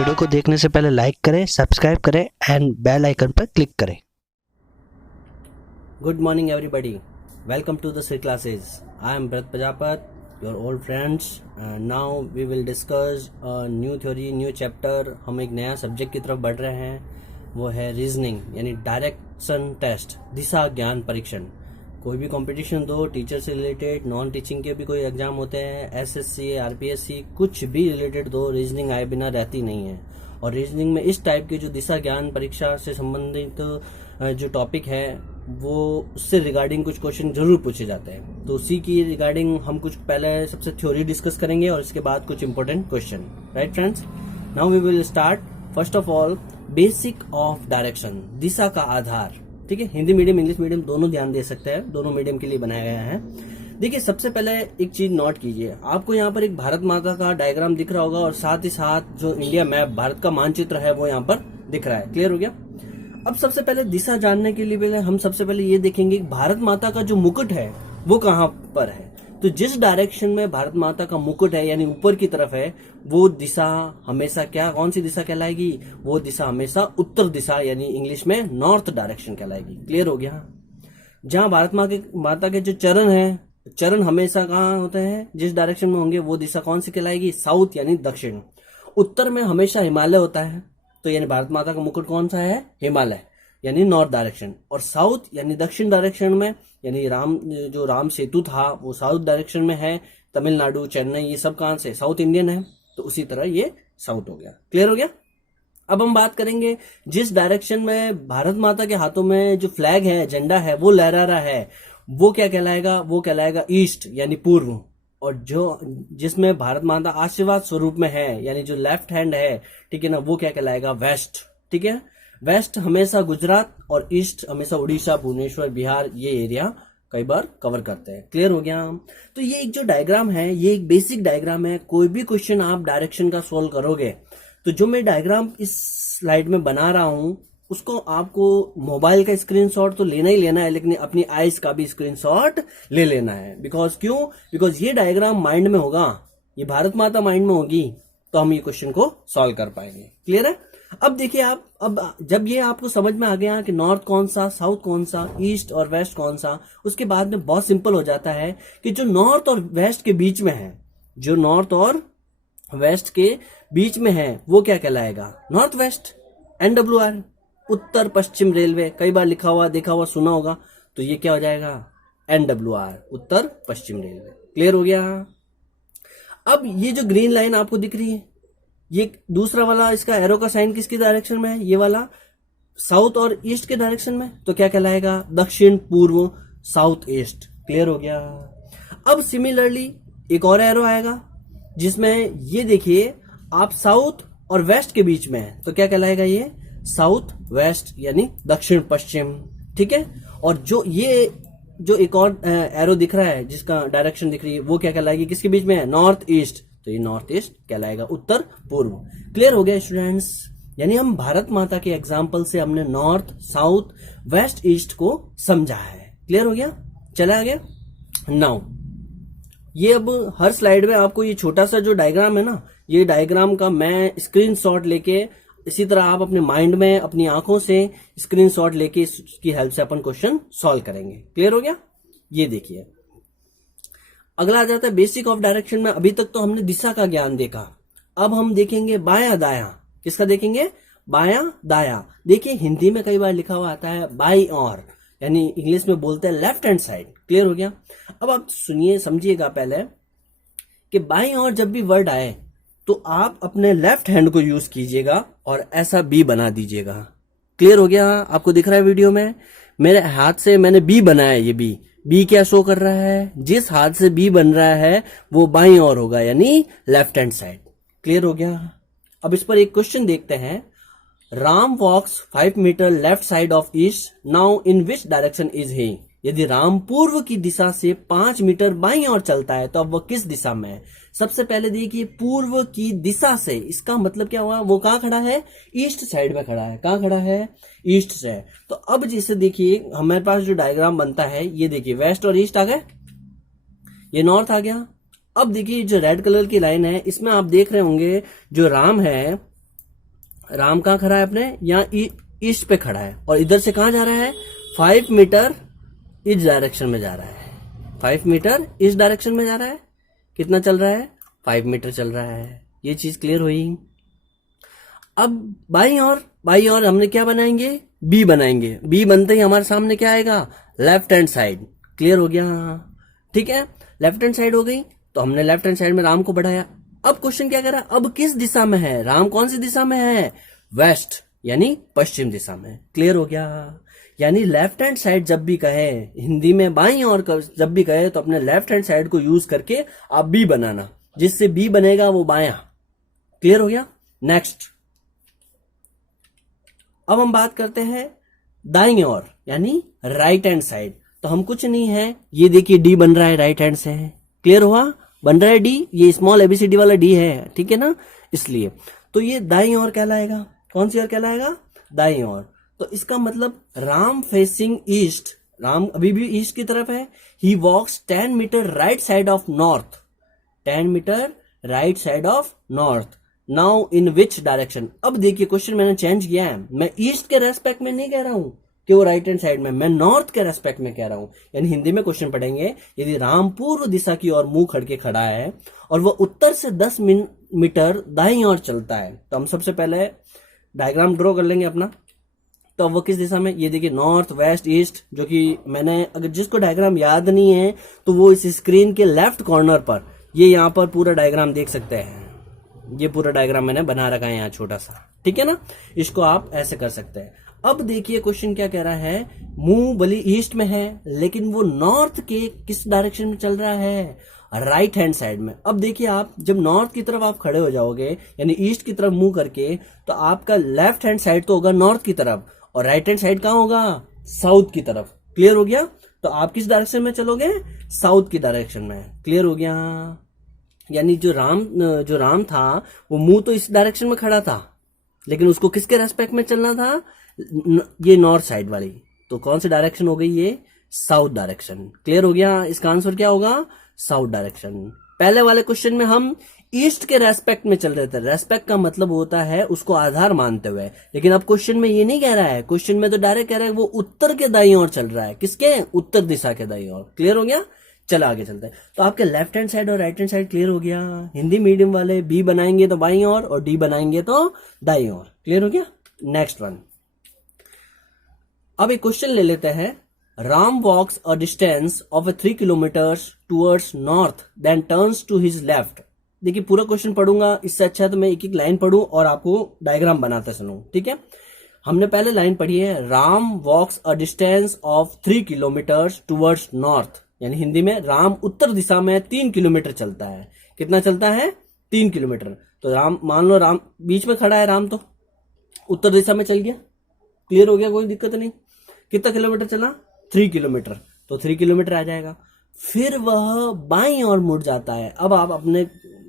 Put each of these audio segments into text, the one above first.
Video को देखने से पहले लाइक करें, सब्सक्राइब करें एंड बेल आइकन पर क्लिक करें। Good morning everybody. Welcome to the Sri classes. I am Bharat Prajapat, your old friends, and now we will discuss a new theory, new chapter. हम एक नया subject की तरफ बढ़ रहे हैं, वो है रीजनिंग यानी डायरेक्शन टेस्ट, दिशा ज्ञान परीक्षण। कोई भी कंपटीशन दो, टीचर से रिलेटेड, नॉन टीचिंग के भी कोई एग्जाम होते हैं, एसएससी, आरपीएससी, कुछ भी रिलेटेड दो, रीजनिंग आए बिना रहती नहीं है। और रीजनिंग में इस टाइप की जो दिशा ज्ञान परीक्षा से संबंधित जो टॉपिक है वो उससे रिगार्डिंग कुछ क्वेश्चन जरूर पूछे जाते हैं। तो उसी की रिगार्डिंग हम कुछ पहले सबसे थ्योरी डिस्कस करेंगे और इसके बाद कुछ important question. Right friends, now we will start. First of all, basic of direction, दिशा का आधार। ठीक है, हिंदी मीडियम इंग्लिश मीडियम दोनों ध्यान दे सकते हैं, दोनों मीडियम के लिए बनाया गया है। देखिए, सबसे पहले एक चीज नोट कीजिए, आपको यहाँ पर एक भारत माता का डायग्राम दिख रहा होगा और साथ ही साथ जो इंडिया मैप, भारत का मानचित्र है, वो यहाँ पर दिख रहा है। क्लियर हो गया? अब सबसे पहले दिशा जानने के लिए पहले हम सबसे पहले ये देखेंगे कि भारत माता का जो मुकुट है वो कहाँ पर है। तो जिस डायरेक्शन में भारत माता का मुकुट है यानी ऊपर की तरफ है, वो दिशा हमेशा कौन सी दिशा कहलाएगी? वो दिशा हमेशा उत्तर दिशा यानी इंग्लिश में नॉर्थ डायरेक्शन कहलाएगी। क्लियर हो गया? जहां भारत माता के जो चरण है, चरण हमेशा कहाँ होते हैं, जिस डायरेक्शन में होंगे वो दिशा कौन सी कहलाएगी? साउथ यानी दक्षिण। उत्तर में हमेशा हिमालय होता है, तो यानी भारत माता का मुकुट कौन सा है? हिमालय यानी नॉर्थ डायरेक्शन। और साउथ यानी दक्षिण डायरेक्शन में, यानी राम सेतु था वो साउथ डायरेक्शन में है। तमिलनाडु, चेन्नई, ये सब कहां से? साउथ इंडियन है, तो उसी तरह ये साउथ हो गया। क्लियर हो गया? अब हम बात करेंगे जिस डायरेक्शन में भारत माता के हाथों में जो फ्लैग है, झंडा है, वो लहरा रहा है, वो क्या कहलाएगा? वो कहलाएगा ईस्ट यानी पूर्व। और जो जिसमें भारत माता आशीर्वाद स्वरूप में है यानी जो लेफ्ट हैंड है, ठीक है ना, वो क्या कहलाएगा? वेस्ट। ठीक है, वेस्ट हमेशा गुजरात और ईस्ट हमेशा उड़ीसा, भुवनेश्वर, बिहार, ये एरिया कई बार कवर करते हैं। क्लियर हो गया? तो ये एक जो डायग्राम है, ये एक बेसिक डायग्राम है। कोई भी क्वेश्चन आप डायरेक्शन का सोल्व करोगे तो जो मैं डायग्राम इस स्लाइड में बना रहा हूं उसको आपको मोबाइल का स्क्रीनशॉट तो लेना ही लेना है, लेकिन अपनी आईज का भी स्क्रीनशॉट ले लेना है। बिकॉज ये डायग्राम माइंड में होगा, ये भारत माता माइंड में होगी, तो हम ये क्वेश्चन को सॉल्व कर पाएंगे। क्लियर है? अब देखिए आप, अब जब ये आपको समझ में आ गया कि नॉर्थ कौन सा, साउथ कौन सा, ईस्ट और वेस्ट कौन सा, उसके बाद में बहुत सिंपल हो जाता है कि जो नॉर्थ और वेस्ट के बीच में है, जो नॉर्थ और वेस्ट के बीच में है, वो क्या कहलाएगा? नॉर्थ वेस्ट, NWR, उत्तर पश्चिम रेलवे। कई बार लिखा हुआ, देखा हुआ, सुना होगा, तो ये क्या हो जाएगा? NWR, उत्तर पश्चिम रेलवे। क्लियर हो गया? अब ये जो ग्रीन लाइन आपको दिख रही है, ये दूसरा वाला, इसका एरो का साइन किसकी डायरेक्शन में है? ये वाला साउथ और ईस्ट के डायरेक्शन में, तो क्या कहलाएगा? दक्षिण पूर्व, साउथ ईस्ट। क्लियर हो गया? अब सिमिलरली एक और एरो आएगा जिसमें ये देखिए आप साउथ और वेस्ट के बीच में है, तो क्या कहलाएगा? ये साउथ वेस्ट यानी दक्षिण पश्चिम। ठीक है, और जो एक और एरो दिख रहा है जिसका डायरेक्शन दिख रही है, वो क्या कहलाएगी? किसके बीच में है? नॉर्थ ईस्ट, तो ये नॉर्थ ईस्ट कहलाएगा, उत्तर पूर्व। क्लियर हो गया स्टूडेंट्स? यानी हम भारत माता के एग्जाम्पल से हमने नॉर्थ, साउथ, वेस्ट, ईस्ट को समझा है। क्लियर हो गया? चला गया? नाउ ये अब हर स्लाइड में आपको ये छोटा सा जो डायग्राम है ना, ये डायग्राम का मैं स्क्रीनशॉट लेके, इसी तरह आप अपने माइंड में अपनी आंखों से स्क्रीनशॉट लेके इसकी हेल्प से अपन क्वेश्चन सॉल्व करेंगे। क्लियर हो गया? ये देखिए, अगला आ जाता है बेसिक ऑफ डायरेक्शन में। अभी तक तो हमने दिशा का ज्ञान देखा, अब हम देखेंगे बाया दाया। किसका देखेंगे? बाया दाया। देखिए, हिंदी में कई बार लिखा हुआ आता है बाई और, यानी इंग्लिश में बोलते हैं लेफ्ट हैंड साइड। क्लियर हो गया? अब आप सुनिए, समझिएगा पहले कि बाई और जब भी वर्ड आए तो आप अपने लेफ्ट हैंड को यूज कीजिएगा और ऐसा बी बना दीजिएगा। क्लियर हो गया? आपको दिख रहा है वीडियो में, मेरे हाथ से मैंने बी बनाया। ये बी क्या शो कर रहा है? जिस हाथ से बी बन रहा है वो बाई और होगा, यानी लेफ्ट हैंड साइड। क्लियर हो गया? अब इस पर एक क्वेश्चन देखते हैं। Ram walks 5 metre left side of east, now in which direction is he? यदि राम पूर्व की दिशा से 5 मीटर बाईं ओर चलता है तो अब वह किस दिशा में है? सबसे पहले देखिए, पूर्व की दिशा से, इसका मतलब क्या हुआ? वो कहां खड़ा है? ईस्ट साइड में खड़ा है। कहां खड़ा है? ईस्ट से। तो अब जैसे देखिए हमारे पास जो डायग्राम बनता है, ये देखिए वेस्ट और ईस्ट आ गए, ये नॉर्थ आ गया। अब देखिए जो रेड कलर की लाइन है, इसमें आप देख रहे होंगे जो राम है राम कहाँ खड़ा है अपने, यहाँ ईस्ट पे खड़ा है, और इधर से कहाँ जा रहा है, 5 मीटर इस डायरेक्शन में जा रहा है, 5 मीटर इस डायरेक्शन में जा रहा है। कितना चल रहा है, 5 मीटर चल रहा है। ये चीज क्लियर हुई। अब बाईं ओर हमने क्या बनाएंगे, बी बनाएंगे। बी बनते ही हमारे सामने क्या आएगा, लेफ्ट हैंड साइड। क्लियर हो गया, ठीक है, लेफ्ट हैंड साइड हो गई। तो हमने लेफ्ट हैंड साइड में राम को बढ़ाया। अब क्वेश्चन क्या कह रहा है, अब किस दिशा में है राम, कौन सी दिशा में है, वेस्ट यानी पश्चिम दिशा में। क्लियर हो गया, यानी लेफ्ट हैंड साइड जब भी कहे, हिंदी में बाईं ओर जब भी कहे, तो अपने लेफ्ट हैंड साइड को यूज करके आप बी बनाना, जिससे बी बनेगा वो बायां। क्लियर हो गया। नेक्स्ट, अब हम बात करते हैं दाईं ओर यानी राइट हैंड साइड। तो हम कुछ नहीं है, ये देखिए डी बन रहा है राइट हैंड से। क्लियर हुआ, बन रहा है डी, ये स्मॉल एबीसीडी वाला डी है, ठीक है ना, इसलिए। तो ये दाईं ओर कहलाएगा। कौन सी ओर कहलाएगा, दाईं ओर। तो इसका मतलब राम फेसिंग ईस्ट, राम अभी भी ईस्ट की तरफ है। He walks 10 metre right side of north, 10 metre right side of north. Now in which direction. अब देखिए क्वेश्चन मैंने चेंज किया है, मैं ईस्ट के रेस्पेक्ट में नहीं कह रहा हूं कि वो राइट हैंड साइड में, मैं नॉर्थ के रेस्पेक्ट में कह रहा हूं। यानी हिंदी में क्वेश्चन पढ़ेंगे, यदि राम पूर्व दिशा की ओर मुंह करके खड़ा है और वह उत्तर से 10 मीटर दाईं ओर चलता है, तो हम सबसे पहले डायग्राम ड्रॉ कर लेंगे अपना। तो अब वो किस दिशा में, ये देखिए नॉर्थ वेस्ट ईस्ट, जो कि मैंने, अगर जिसको डायग्राम याद नहीं है तो वो इस स्क्रीन के लेफ्ट कॉर्नर पर, ये यहाँ पर पूरा डायग्राम देख सकते हैं। ये पूरा डायग्राम मैंने बना रखा है यहाँ छोटा सा, ठीक है ना, इसको आप ऐसे कर सकते हैं। अब देखिए क्वेश्चन क्या कह रहा है, मुंह भले ईस्ट में है लेकिन वो नॉर्थ के किस डायरेक्शन में चल रहा है, राइट हैंड साइड में। अब देखिए आप जब नॉर्थ की तरफ आप खड़े हो जाओगे, यानी ईस्ट की तरफ मुंह करके, तो आपका लेफ्ट हैंड साइड तो होगा नॉर्थ की तरफ, और राइट हैंड साइड कहाँ होगा, साउथ की तरफ। क्लियर हो गया। तो आप किस डायरेक्शन में चलोगे, साउथ की डायरेक्शन में। क्लियर हो गया, यानी जो राम था वो मुंह तो इस डायरेक्शन में खड़ा था, लेकिन उसको किसके रेस्पेक्ट में चलना था, ये नॉर्थ साइड वाली। तो कौन सी डायरेक्शन हो गई, ये साउथ डायरेक्शन। क्लियर हो गया, इसका आंसर क्या होगा, साउथ डायरेक्शन। पहले वाले क्वेश्चन में हम ईस्ट के रेस्पेक्ट में चल रहे थे, रेस्पेक्ट का मतलब होता है उसको आधार मानते हुए, लेकिन अब क्वेश्चन में ये नहीं कह रहा है, क्वेश्चन में तो डायरेक्ट कह रहा है वो उत्तर के दाईं ओर चल रहा है, किसके, उत्तर दिशा के दाईं ओर। क्लियर हो गया, चलो आगे चलते हैं। तो आपके लेफ्ट हैंड साइड और राइट हैंड साइड क्लियर हो गया। हिंदी मीडियम वाले बी बनाएंगे तो बाईं ओर और डी बनाएंगे तो दाईं ओर। क्लियर हो गया। नेक्स्ट वन, अब एक क्वेश्चन ले लेते हैं। Ram walks a distance of 3 kilometres towards north then turns to his left. देखिए पूरा क्वेश्चन पढ़ूंगा, इससे अच्छा तो मैं एक एक लाइन पढ़ूं और आपको डायग्राम बनाते सुनूं, ठीक है। हमने पहले लाइन पढ़ी है, Ram walks a distance of 3 kilometres towards north, यानी हिंदी में राम उत्तर दिशा में 3 किलोमीटर चलता है। कितना चलता है, 3 किलोमीटर। तो राम, मान लो राम बीच में खड़ा है, राम तो उत्तर दिशा में चल गया। क्लियर हो गया, कोई दिक्कत नहीं। कितना किलोमीटर चला, 3 किलोमीटर, तो 3 किलोमीटर आ जाएगा। फिर वह बाईं ओर मुड़ जाता है। अब आप अपने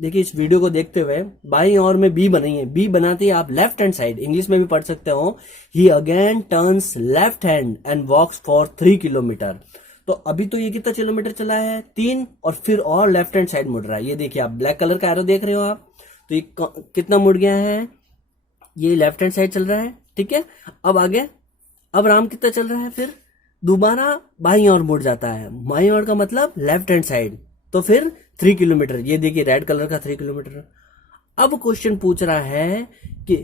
देखिए इस वीडियो को देखते हुए, बाईं ओर में बी बनाई है, बी बनाते ही आप लेफ्ट हैंड साइड, इंग्लिश में भी पढ़ सकते हो, he again turns left hand and walks for 3 kilometre. तो अभी तो ये कितना किलोमीटर चला है, 3, और फिर और लेफ्ट हैंड साइड मुड़ रहा है। ये देखिए आप ब्लैक कलर का एरो देख रहे हो आप, तो ये कितना मुड़ गया है, ये लेफ्ट हैंड साइड चल रहा है, ठीक है। अब आगे, अब राम कितना चल रहा है, फिर दोबारा बाईं ओर मुड़ जाता है। बाईं ओर का मतलब लेफ्ट हैंड साइड, तो फिर 3 किलोमीटर, ये देखिए रेड कलर का 3 किलोमीटर। अब क्वेश्चन पूछ रहा है कि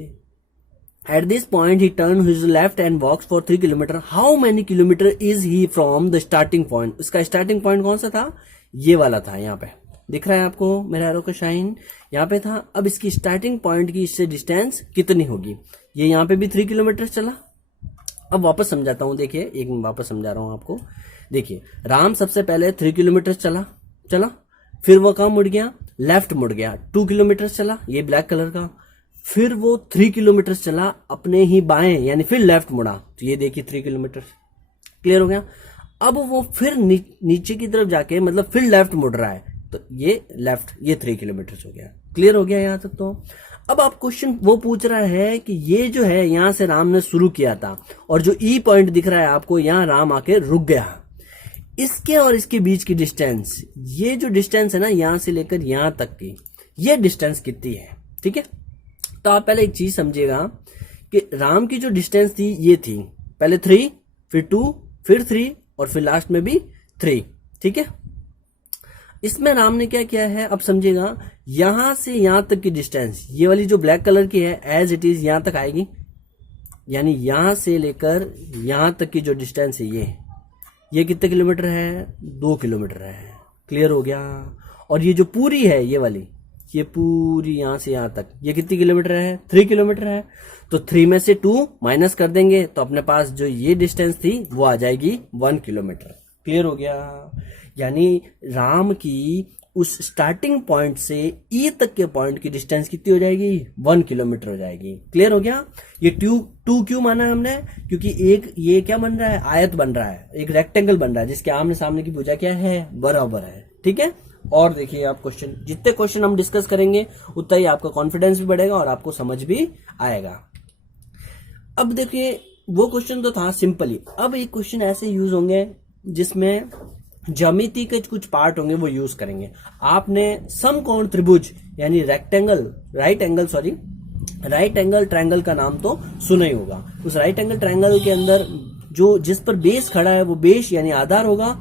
at this point he turn his left and walks for 3 kilometre, how many kilometre is he from the starting point. इसका स्टार्टिंग पॉइंट कौन सा था, ये वाला था, यहाँ पे दिख रहा है आपको मेरा एरो का शाइन, यहाँ पे था। अब इसकी स्टार्टिंग पॉइंट की इससे डिस्टेंस कितनी होगी, ये यहाँ पे भी 3 किलोमीटर चला। अब वापस समझाता हूं, देखिए एक मिनट वापस समझा रहा हूं आपको। देखिए राम सबसे पहले 3 किलोमीटर चला, फिर वो कहां मुड़ गया, लेफ्ट मुड़ गया, 2 किलोमीटर चला, ये ब्लैक कलर का। फिर वो 3 किलोमीटर चला अपने ही बाएं, यानी फिर लेफ्ट मुड़ा, तो ये देखिए 3 किलोमीटर। क्लियर हो गया। अब वो फिर नीचे की तरफ जाके, मतलब फिर लेफ्ट मुड़ रहा है, तो ये लेफ्ट, ये 3 किलोमीटर हो गया। क्लियर हो गया यहां तक। तो अब आप क्वेश्चन वो पूछ रहा है कि ये जो है यहां से राम ने शुरू किया था, और जो ई पॉइंट दिख रहा है आपको, यहां राम आके रुक गया, इसके और इसके बीच की डिस्टेंस, ये जो डिस्टेंस है ना, यहां से लेकर यहां तक की, ये डिस्टेंस कितनी है, ठीक है। तो आप पहले एक चीज समझिएगा कि राम की जो डिस्टेंस थी ये थी, पहले 3, फिर 2, फिर 3 और फिर लास्ट में भी 3, ठीक है। इसमें राम ने क्या किया है, अब समझिएगा, यहां से यहां तक की डिस्टेंस, ये वाली जो ब्लैक कलर की है एज इट इज यहां तक आएगी, यानी यहां से लेकर यहां तक की जो डिस्टेंस है ये कितने किलोमीटर है, 2 किलोमीटर है। क्लियर हो गया। और ये जो पूरी है ये वाली, ये पूरी यहां से यहां तक, ये कितनी किलोमीटर है, 3 किलोमीटर है। तो 3 में से 2 माइनस कर देंगे तो अपने पास जो ये डिस्टेंस थी वो आ जाएगी 1 किलोमीटर। क्लियर हो गया। यानी राम की उस स्टार्टिंग पॉइंट से ई तक के पॉइंट की डिस्टेंस कितनी हो जाएगी, 1 किलोमीटर हो जाएगी। क्लियर हो गया। ये 2 क्यों माना है हमने, क्योंकि एक ये क्या बन रहा है, आयत बन रहा है, एक रेक्टेंगल बन रहा है जिसके आमने सामने की भुजा क्या है, बराबर है। ठीक है। और देखिए आप क्वेश्चन, जितने क्वेश्चन हम डिस्कस करेंगे उतना ही आपका कॉन्फिडेंस भी बढ़ेगा और आपको समझ भी आएगा। अब देखिए वो क्वेश्चन तो था सिंपल ही, अब एक क्वेश्चन ऐसे यूज होंगे जिसमें ज्यामिति के कुछ पार्ट होंगे वो यूज करेंगे। आपने समकोण त्रिभुज यानी राइट एंगल ट्रायंगल का नाम तो सुना ही होगा। उस राइट एंगल ट्रायंगल के अंदर जो जिस पर बेस खड़ा है वो बेस यानी आधार होगा,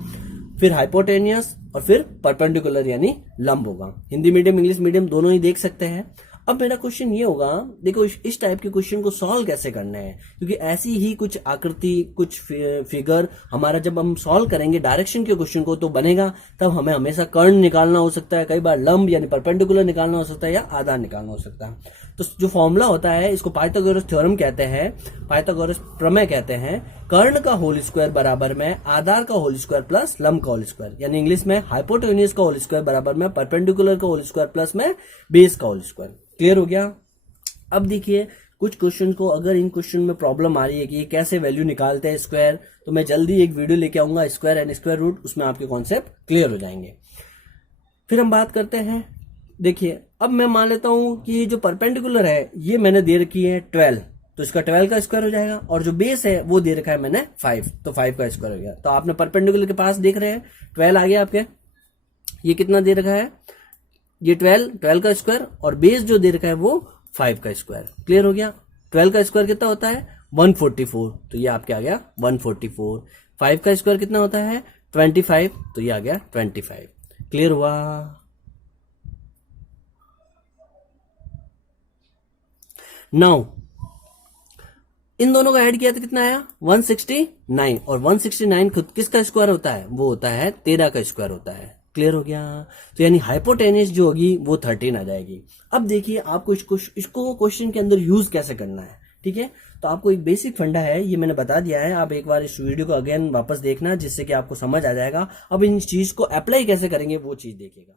फिर हाइपोटेनियस और फिर परपेंडिकुलर यानी लंब होगा। हिंदी मीडियम इंग्लिश मीडियम दोनों ही देख सकते हैं। अब मेरा क्वेश्चन ये होगा, देखो इस टाइप के क्वेश्चन को सॉल्व कैसे करना है, क्योंकि ऐसी ही कुछ आकृति कुछ फिगर हमारा जब हम सॉल्व करेंगे डायरेक्शन के क्वेश्चन को तो बनेगा, तब हमें हमेशा कर्ण निकालना हो सकता है, कई बार लंब यानी परपेंडिकुलर निकालना हो सकता है या आधार निकालना हो सकता है। तो जो फॉर्मूला होता है इसको पाइथागोरस थ्योरम कहते हैं, पाइथागोरस प्रमेय कहते हैं। कर्ण का होल स्क्वायर बराबर में आधार का होल स्क्वायर प्लस लंब का होल स्क्वायर, यानी इंग्लिश में हाइपोटेन्यूज का होल स्क्वायर बराबर में परपेंडिकुलर का होल स्क्वायर प्लस में बेस का होल स्क्वायर। क्लियर हो गया। अब देखिए कुछ क्वेश्चन को, अगर इन क्वेश्चन में प्रॉब्लम आ रही है कि ये कैसे वैल्यू निकालते हैं स्क्वायर, तो मैं जल्दी एक वीडियो लेके आऊंगा स्क्वायर एंड स्क्वायर रूट, उसमें आपके कॉन्सेप्ट क्लियर हो जाएंगे। फिर हम बात करते हैं, देखिए अब मैं मान लेता हूं कि जो परपेंडिकुलर है ये मैंने दे रखी है 12, तो इसका 12 का स्क्वायर हो जाएगा, और जो बेस है वो दे रखा है मैंने 5, तो 5 का स्क्वायर हो गया। तो आपने परपेंडिकुलर के पास देख रहे हैं 12 आ गया आपके, ये कितना दे रखा है, ये 12 का स्क्वायर, और बेस जो दे रखा है वो 5 का स्क्वायर। क्लियर हो गया। 12 का स्क्वायर कितना होता है 144, तो ये आपके आ गया 144। 5 का स्क्वायर कितना होता है 25, तो ये आ गया 25। क्लियर हुआ। नाउ इन दोनों को ऐड किया तो कितना आया 169, और 169 खुद किसका स्क्वायर होता है, वो होता है 13 का स्क्वायर होता है। क्लियर हो गया। तो यानी हाइपोटेनियस जो होगी वो 13 आ जाएगी। अब देखिए आपको इसको क्वेश्चन के अंदर यूज कैसे करना है। ठीक है, तो आपको एक बेसिक फंडा है, ये मैंने बता दिया है, आप एक बार इस वीडियो को अगेन वापस देखना जिससे कि आपको समझ आ जाएगा। अब इन चीज को अप्लाई कैसे करेंगे वो चीज देखिएगा।